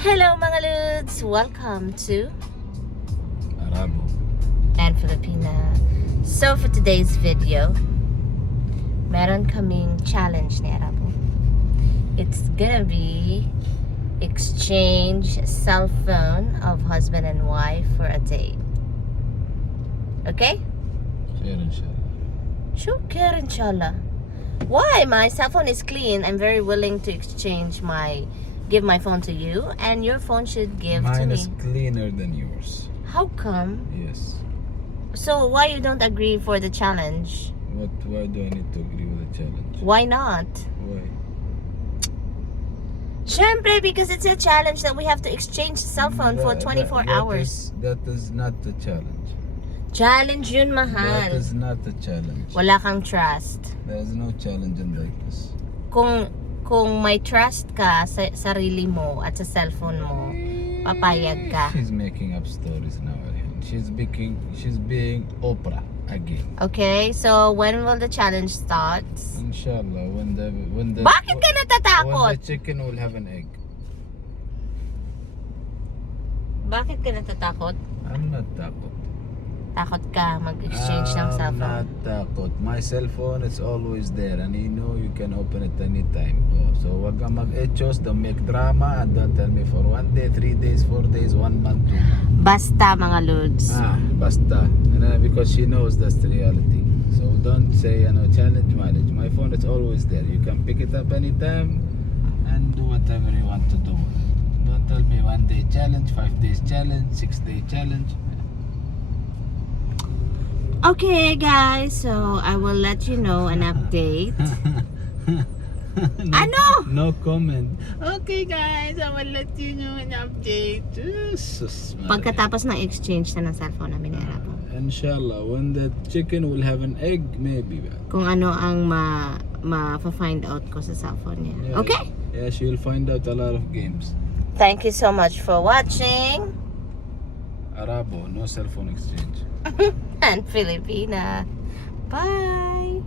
Hello mga Ludes! Welcome to Arabo. and Filipina. So for today's video, meron kaming challenge ni Arabo. It's gonna be exchange cell phone of husband and wife for a date. Okay? Khair inshallah. Sure, inshallah. Why? My cell phone is clean. I'm very willing to give my phone to you, and your phone should give to Mine me. is cleaner than yours. How come? Yes. So why you don't agree for the challenge? Why do I need to agree with the challenge? Why not? Why? Syempre, because it's a challenge that we have to exchange cell phone for 24 hours. That is not the challenge. Challenge yun, That mahal. is not the challenge. Wala kang trust. There is no challenge in like this. Kung may trust ka sa sarili mo at sa cellphone mo, papayag ka. She's making up stories now. She's being Oprah again. Okay, so when will the challenge start? Inshallah, when the Bakit ka when natatakot? the chicken will have an egg. Bakit ka natatakot? I'm not takot. Takot ka mag-exchange ng I'm cellphone. not takot. My cell phone is always there and you know you can open it anytime. Oh, so wag kang mag-echos, don't make drama and don't tell me for 1 day, 3 days, 4 days, 1 month, 2 months. Basta mga Ludes. Basta. And because she knows that's the reality. So don't say, challenge mileage. My phone is always there. You can pick it up anytime and do whatever you want to do. Don't tell me 1 day challenge, 5 days challenge, 6 day challenge. Okay guys, so I will let you know an update. Ano? No comment. Okay guys, I will let you know an update. Jesus, Pagkatapos ng exchange na ng cellphone namin ni Arabo. Inshallah, when the chicken will have an egg, maybe. Kung ano ang ma-find out ko sa cellphone niya. Yeah, Okay? Yeah, she will find out a lot of games. Thank you so much for watching. Arabo, no cell phone exchange. And Filipina. Bye!